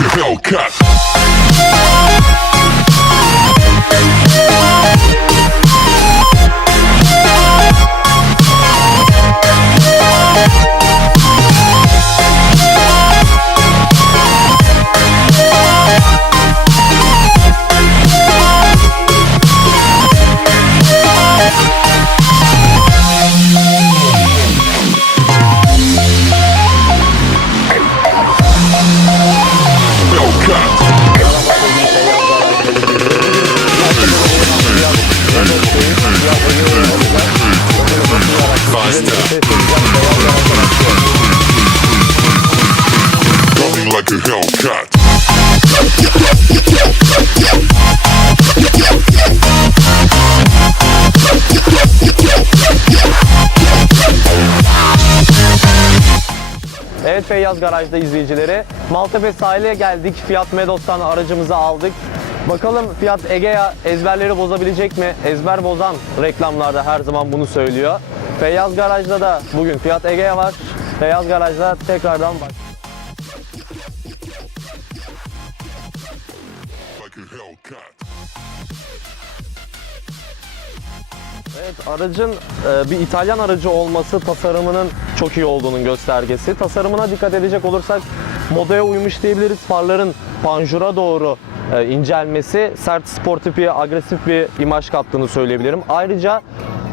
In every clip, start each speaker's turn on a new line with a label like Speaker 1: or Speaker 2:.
Speaker 1: like a Hellcat.
Speaker 2: Evet Feyyaz Garaj'da izleyicileri. Maltepe sahile geldik. Fiat Medos'tan aracımızı aldık. Bakalım Fiat Egea ezberleri bozabilecek mi? Ezber bozan reklamlarda her zaman bunu söylüyor. Feyyaz Garaj'da da bugün Fiat Egea var. Feyyaz Garaj'da tekrardan bak. Evet, aracın e, bir İtalyan aracı olması tasarımının çok iyi olduğunun göstergesi. Tasarımına dikkat edecek olursak modaya uymuş diyebiliriz. Farların panjura doğru e, incelmesi sert, sportif bir, agresif bir imaj kattığını söyleyebilirim. Ayrıca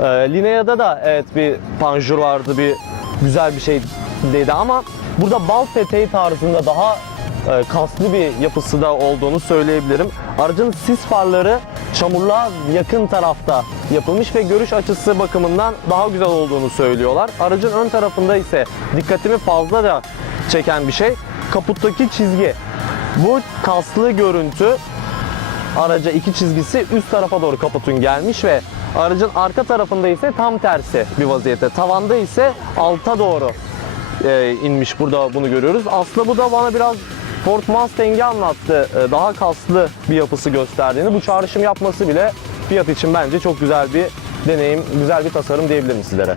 Speaker 2: e, Linea'da da evet bir panjur vardı, bir güzel bir şey dedi ama burada bal peteği tarzında daha kaslı bir yapısı da olduğunu söyleyebilirim. Aracın sis farları çamurluğa yakın tarafta yapılmış ve görüş açısı bakımından daha güzel olduğunu söylüyorlar. Aracın ön tarafında ise dikkatimi fazla da çeken bir şey kaputtaki çizgi. Bu kaslı görüntü araca iki çizgisi üst tarafa doğru kaputun gelmiş ve aracın arka tarafında ise tam tersi bir vaziyette. Tavanda ise alta doğru e, inmiş burada bunu görüyoruz. Aslında bu da bana biraz Ford Mustang'i anlattı. E, daha kaslı bir yapısı gösterdiğini. Bu çağrışım yapması bile Fiat için bence çok güzel bir deneyim, güzel bir tasarım diyebilirim sizlere.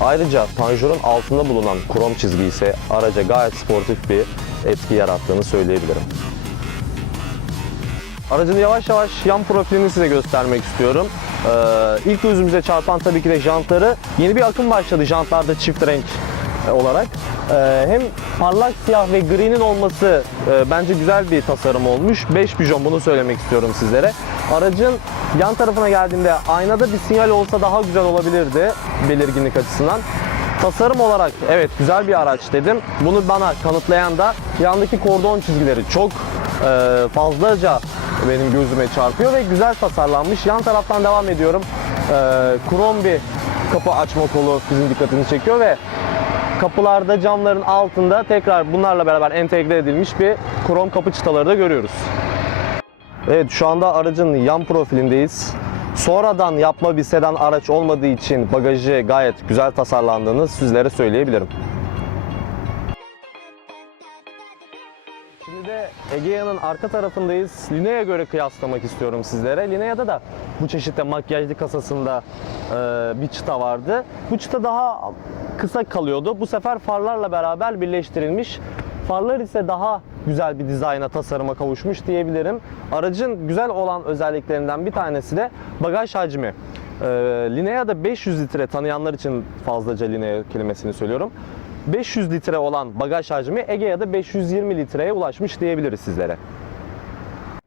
Speaker 2: Ayrıca panjurun altında bulunan krom çizgi ise araca gayet sportif bir etki yarattığını söyleyebilirim. Aracın yavaş yavaş yan profilini size göstermek istiyorum. Ee, ilk gözümüze çarpan tabii ki de jantları. Yeni bir akım başladı jantlarda çift renk olarak. Hem parlak siyah ve gri'nin olması bence güzel bir tasarım olmuş. 5 pijon bunu söylemek istiyorum sizlere. Aracın yan tarafına geldiğimde aynada bir sinyal olsa daha güzel olabilirdi belirginlik açısından. Tasarım olarak evet güzel bir araç dedim. Bunu bana kanıtlayan da yandaki kordon çizgileri çok fazlaca benim gözüme çarpıyor ve güzel tasarlanmış. Yan taraftan devam ediyorum. Krom bir kapı açma kolu bizim dikkatini çekiyor ve kapılarda camların altında tekrar bunlarla beraber entegre edilmiş bir krom kapı çıtaları da görüyoruz. Evet şu anda aracın yan profilindeyiz. Sonradan yapma bir sedan araç olmadığı için bagajı gayet güzel tasarlandığını sizlere söyleyebilirim. Egea'nın arka tarafındayız. Linea'ya göre kıyaslamak istiyorum sizlere. Linea'da da bu çeşitte makyajlı kasasında e, bir çıta vardı. Bu çıta daha kısa kalıyordu. Bu sefer farlarla beraber birleştirilmiş. Farlar ise daha güzel bir dizayna, tasarıma kavuşmuş diyebilirim. Aracın güzel olan özelliklerinden bir tanesi de bagaj hacmi. Ee, Linea'da 500 litre tanıyanlar için fazlaca Linea kelimesini söylüyorum. 500 litre olan bagaj hacmi Egea'da 520 litreye ulaşmış diyebiliriz sizlere.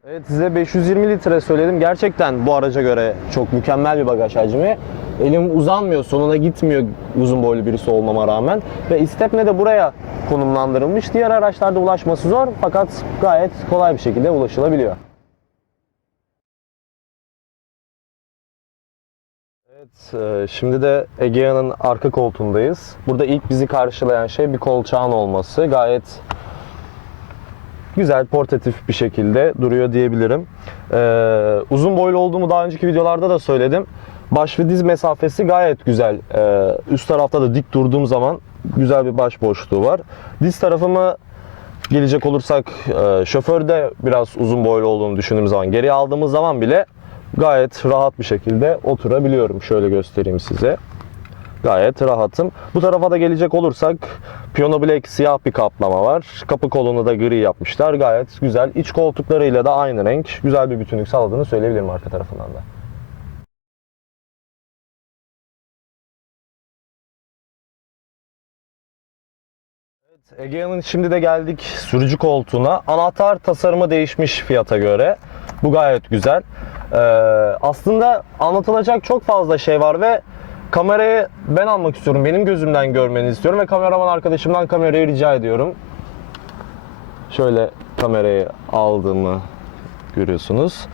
Speaker 2: Evet size 520 litre söyledim. Gerçekten bu araca göre çok mükemmel bir bagaj hacmi. Elim uzanmıyor, sonuna gitmiyor uzun boylu birisi olmama rağmen. Ve istepne de buraya konumlandırılmış. Diğer araçlarda ulaşması zor fakat gayet kolay bir şekilde ulaşılabiliyor. Evet, e, şimdi de Egea'nın arka koltuğundayız. Burada ilk bizi karşılayan şey bir kolçağın olması. Gayet güzel, portatif bir şekilde duruyor diyebilirim. Ee, uzun boylu olduğumu daha önceki videolarda da söyledim. Baş ve diz mesafesi gayet güzel. Ee, üst tarafta da dik durduğum zaman güzel bir baş boşluğu var. Diz tarafıma gelecek olursak e, şoförde biraz uzun boylu olduğunu düşündüğüm zaman geriye aldığımız zaman bile gayet rahat bir şekilde oturabiliyorum. Şöyle göstereyim size. Gayet rahatım. Bu tarafa da gelecek olursak Piano Black siyah bir kaplama var. Kapı kolunu da gri yapmışlar. Gayet güzel. İç koltuklarıyla da aynı renk. Güzel bir bütünlük sağladığını söyleyebilirim arka tarafından da. Evet, Egea'nın şimdi de geldik sürücü koltuğuna. Anahtar tasarımı değişmiş fiyata göre. Bu gayet güzel. Ee, aslında anlatılacak çok fazla şey var ve kamerayı ben almak istiyorum. Benim gözümden görmeni istiyorum ve kameraman arkadaşımdan kamerayı rica ediyorum. Şöyle kamerayı aldığımı görüyorsunuz.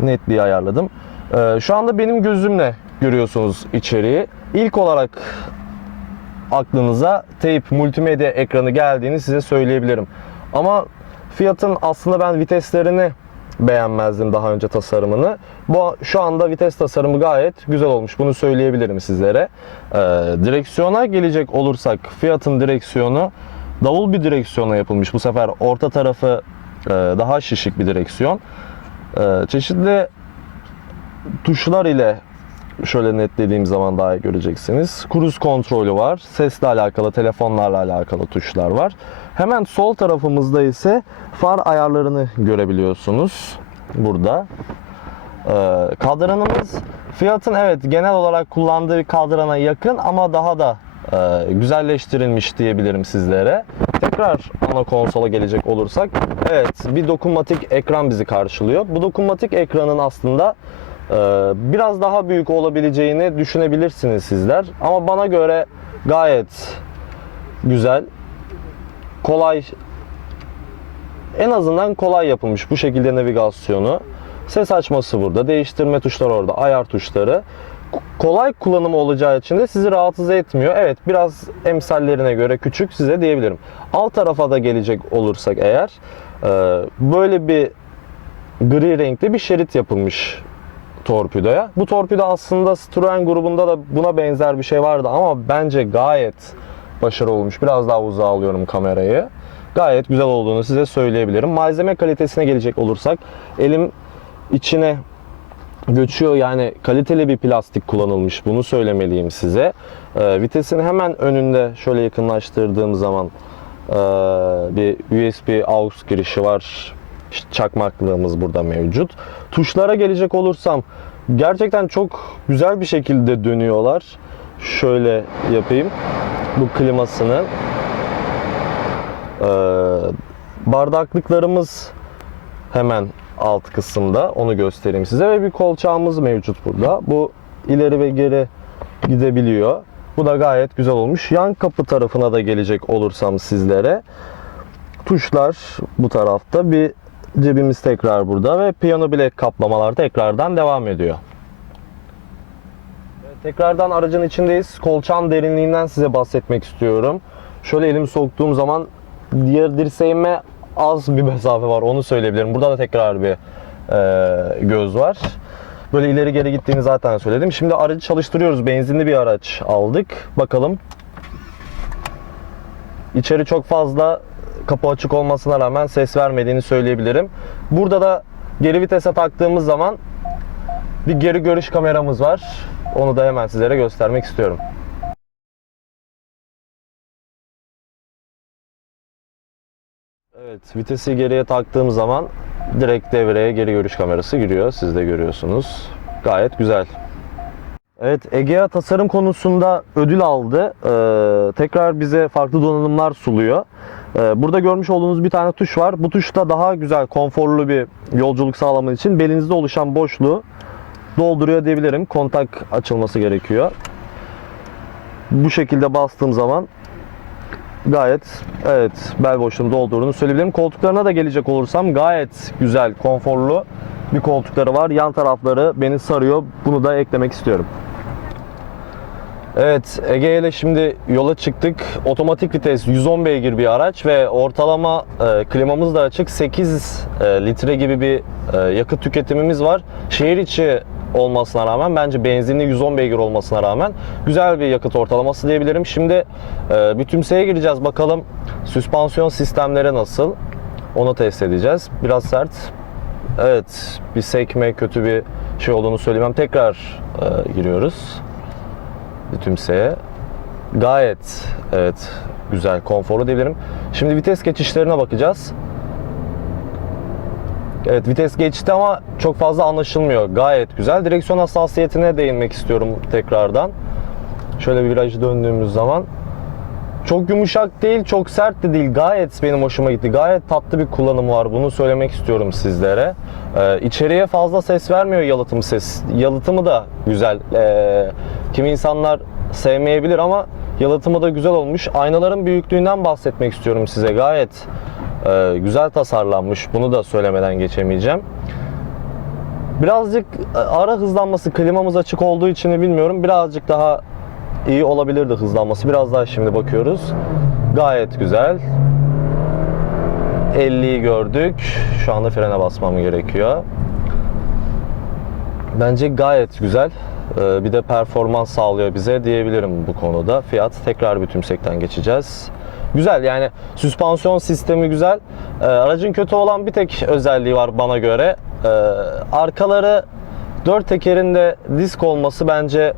Speaker 2: Netliği ayarladım. Ee, şu anda benim gözümle görüyorsunuz içeriği. İlk olarak aklınıza teyp multimedya ekranı geldiğini size söyleyebilirim. Ama Fiat'ın aslında ben viteslerini beğenmezdim daha önce tasarımını. Bu şu anda vites tasarımı gayet güzel olmuş. Bunu söyleyebilirim sizlere. Ee, direksiyona gelecek olursak Fiat'ın direksiyonu davul bir direksiyona yapılmış. Bu sefer orta tarafı e, daha şişik bir direksiyon. Ee, çeşitli tuşlar ile şöyle netlediğim zaman daha iyi göreceksiniz. Cruise kontrolü var. Sesle alakalı, telefonlarla alakalı tuşlar var. Hemen sol tarafımızda ise far ayarlarını görebiliyorsunuz. Burada. Ee, kadranımız Fiat'ın evet genel olarak kullandığı bir kadrana yakın ama daha da e, güzelleştirilmiş diyebilirim sizlere. Tekrar ana konsola gelecek olursak evet bir dokunmatik ekran bizi karşılıyor. Bu dokunmatik ekranın aslında biraz daha büyük olabileceğini düşünebilirsiniz sizler. Ama bana göre gayet güzel, kolay, en azından kolay yapılmış bu şekilde navigasyonu. Ses açması burada, değiştirme tuşları orada, ayar tuşları. Kolay kullanımı olacağı için de sizi rahatsız etmiyor. Evet biraz emsallerine göre küçük size diyebilirim. Alt tarafa da gelecek olursak eğer e, böyle bir gri renkli bir şerit yapılmış torpidoya. Bu torpido aslında Citroen grubunda da buna benzer bir şey vardı ama bence gayet başarılı olmuş. Biraz daha uzağa alıyorum kamerayı. Gayet güzel olduğunu size söyleyebilirim. Malzeme kalitesine gelecek olursak elim içine göçüyor yani kaliteli bir plastik kullanılmış bunu söylemeliyim size. Ee, vitesin hemen önünde şöyle yakınlaştırdığım zaman ee, bir USB AUX girişi var. Çakmaklığımız burada mevcut. Tuşlara gelecek olursam gerçekten çok güzel bir şekilde dönüyorlar. Şöyle yapayım. Bu klimasını. Ee, bardaklıklarımız hemen alt kısımda. Onu göstereyim size ve bir kolçağımız mevcut burada. Bu ileri ve geri gidebiliyor. Bu da gayet güzel olmuş. Yan kapı tarafına da gelecek olursam sizlere. Tuşlar bu tarafta. Bir cebimiz tekrar burada ve piyano bilek kaplamalar tekrardan devam ediyor. Tekrardan aracın içindeyiz. Kolçağın derinliğinden size bahsetmek istiyorum. Şöyle elimi soktuğum zaman diğer dirseğime az bir mesafe var onu söyleyebilirim. Burada da tekrar bir e, göz var. Böyle ileri geri gittiğini zaten söyledim. Şimdi aracı çalıştırıyoruz. Benzinli bir araç aldık. Bakalım. İçeri çok fazla kapı açık olmasına rağmen ses vermediğini söyleyebilirim. Burada da geri vitese taktığımız zaman bir geri görüş kameramız var. Onu da hemen sizlere göstermek istiyorum. Evet, vitesi geriye taktığım zaman direkt devreye geri görüş kamerası giriyor. Siz de görüyorsunuz. Gayet güzel. Evet, Egea tasarım konusunda ödül aldı. Ee, tekrar bize farklı donanımlar suluyor. Ee, burada görmüş olduğunuz bir tane tuş var. Bu tuşta daha güzel, konforlu bir yolculuk sağlamak için belinizde oluşan boşluğu dolduruyor diyebilirim. Kontak açılması gerekiyor. Bu şekilde bastığım zaman gayet evet bel boşluğunu doldurduğunu söyleyebilirim. Koltuklarına da gelecek olursam gayet güzel, konforlu bir koltukları var. Yan tarafları beni sarıyor. Bunu da eklemek istiyorum. Evet Ege ile şimdi yola çıktık. Otomatik vites 110 beygir bir araç ve ortalama e, klimamız da açık. 8 e, litre gibi bir e, yakıt tüketimimiz var. Şehir içi olmasına rağmen bence benzinli 110 beygir olmasına rağmen güzel bir yakıt ortalaması diyebilirim. Şimdi e, bir tümseye gireceğiz bakalım süspansiyon sistemleri nasıl onu test edeceğiz. Biraz sert. Evet bir sekme kötü bir şey olduğunu söylemem. Tekrar e, giriyoruz. Tümseye. Gayet evet güzel, konforlu diyebilirim. Şimdi vites geçişlerine bakacağız. Evet vites geçti ama çok fazla anlaşılmıyor. Gayet güzel. Direksiyon hassasiyetine değinmek istiyorum tekrardan. Şöyle bir virajı döndüğümüz zaman. Çok yumuşak değil, çok sert de değil. Gayet benim hoşuma gitti. Gayet tatlı bir kullanımı var. Bunu söylemek istiyorum sizlere. Ee, içeriye fazla ses vermiyor yalıtım ses. Yalıtımı da güzel. Ee, kimi insanlar sevmeyebilir ama yalıtımı da güzel olmuş. Aynaların büyüklüğünden bahsetmek istiyorum size. Gayet e, güzel tasarlanmış. Bunu da söylemeden geçemeyeceğim. Birazcık e, ara hızlanması klimamız açık olduğu için mi bilmiyorum. Birazcık daha iyi olabilirdi hızlanması. Biraz daha şimdi bakıyoruz. Gayet güzel. 50'yi gördük. Şu anda frene basmam gerekiyor. Bence gayet güzel. Ee, Bir de performans sağlıyor bize diyebilirim bu konuda. Fiyat tekrar bir tümsekten geçeceğiz. Güzel yani süspansiyon sistemi güzel. Ee, Aracın kötü olan bir tek özelliği var bana göre. Ee, Arkaları dört tekerinde disk olması bence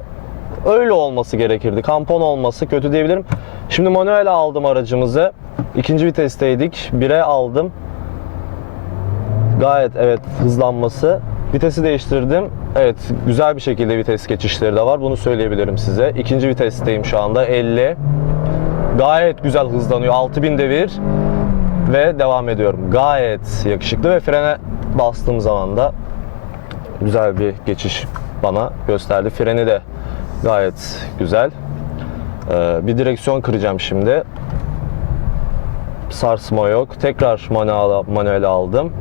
Speaker 2: öyle olması gerekirdi. Kampon olması kötü diyebilirim. Şimdi manuel aldım aracımızı. İkinci vitesteydik. 1'e aldım. Gayet evet hızlanması. Vitesi değiştirdim. Evet güzel bir şekilde vites geçişleri de var. Bunu söyleyebilirim size. İkinci vitesteyim şu anda 50. Gayet güzel hızlanıyor. 6000 devir ve devam ediyorum. Gayet yakışıklı ve frene bastığım zaman da güzel bir geçiş bana gösterdi. Freni de gayet güzel. Ee, bir direksiyon kıracağım şimdi. Sarsma yok. Tekrar manuel, manuel aldım.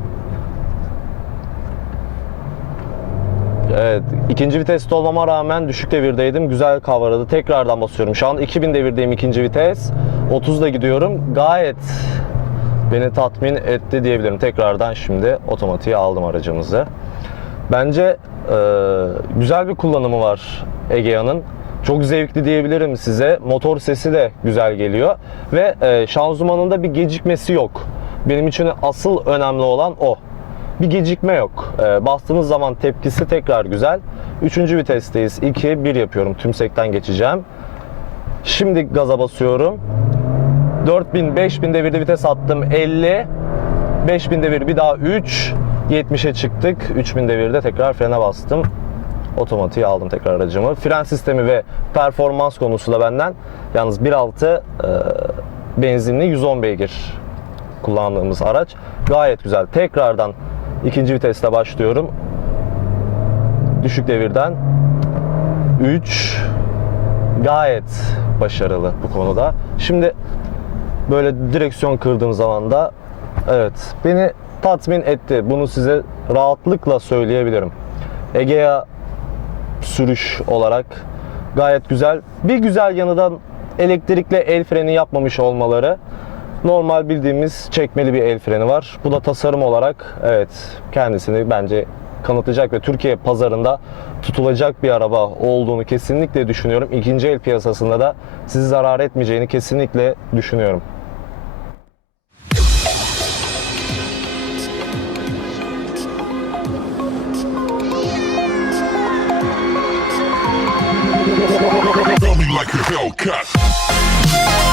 Speaker 2: Evet, ikinci viteste olmama rağmen düşük devirdeydim. Güzel kavradı. Tekrardan basıyorum. Şu an 2000 devirdeyim ikinci vites. 30'da gidiyorum. Gayet beni tatmin etti diyebilirim. Tekrardan şimdi otomatiğe aldım aracımızı. Bence e, güzel bir kullanımı var Egea'nın. Çok zevkli diyebilirim size. Motor sesi de güzel geliyor. Ve e, şanzımanında bir gecikmesi yok. Benim için asıl önemli olan o. Bir gecikme yok. E, bastığınız zaman tepkisi tekrar güzel. Üçüncü vitesteyiz. 2, 1 yapıyorum. Tümsekten geçeceğim. Şimdi gaza basıyorum. 4000, 5000 devirde vites attım. 50. 5000 devir bir daha 3. 70'e çıktık. 3000 devirde tekrar frene bastım. Otomatiğe aldım tekrar aracımı. Fren sistemi ve performans konusu da benden. Yalnız 1.6 e, benzinli 110 beygir kullandığımız araç. Gayet güzel. Tekrardan ikinci viteste başlıyorum. Düşük devirden 3 gayet başarılı bu konuda. Şimdi böyle direksiyon kırdığım zaman da evet beni tatmin etti. Bunu size rahatlıkla söyleyebilirim. Egea sürüş olarak gayet güzel. Bir güzel yanı elektrikle el freni yapmamış olmaları. Normal bildiğimiz çekmeli bir el freni var. Bu da tasarım olarak evet kendisini bence kanıtlayacak ve Türkiye pazarında tutulacak bir araba olduğunu kesinlikle düşünüyorum. İkinci el piyasasında da sizi zarar etmeyeceğini kesinlikle düşünüyorum.
Speaker 1: Like a. Hellcat.